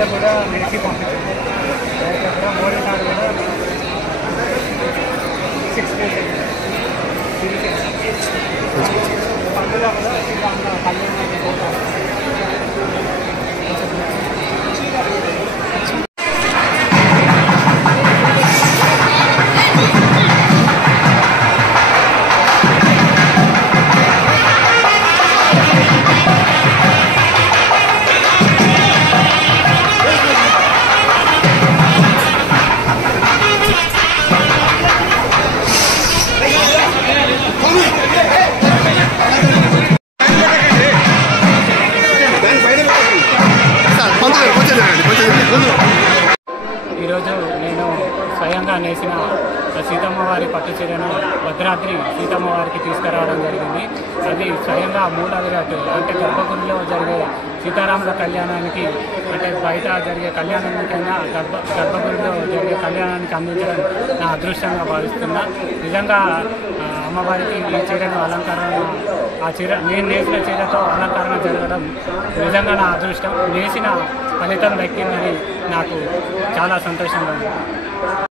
Director కూడా వెనక్కి పంపించారు. డైరెక్టర్ కూడా మోడీ సార్ కూడా 6 డేస్ పండుగ కూడా శ్రీరాముల కళ్యాణానికి పోతారు. ఈరోజు నేను స్వయంగా నేసిన సీతమ్మ వారి పట్టు చీరను భద్రాద్రి సీతమ్మ వారికి తీసుకురావడం జరిగింది. అది స్వయంగా మూల విరాట్ అంటే గర్భగుడిలో జరిగే సీతారాముల కళ్యాణానికి అంటే బయట జరిగే కళ్యాణానికైనా గర్భగుడిలో జరిగే కళ్యాణానికి అందించడం నా అదృష్టంగా భావిస్తున్నా. నిజంగా అమ్మవారికి ఈ చీరను అలంకరణ నేను నేసిన చీరతో అలంకరణ జరగడం నిజంగా నా అదృష్టం. నేసిన ఫలితం దక్కిందని నాకు చాలా సంతోషంగా ఉంది.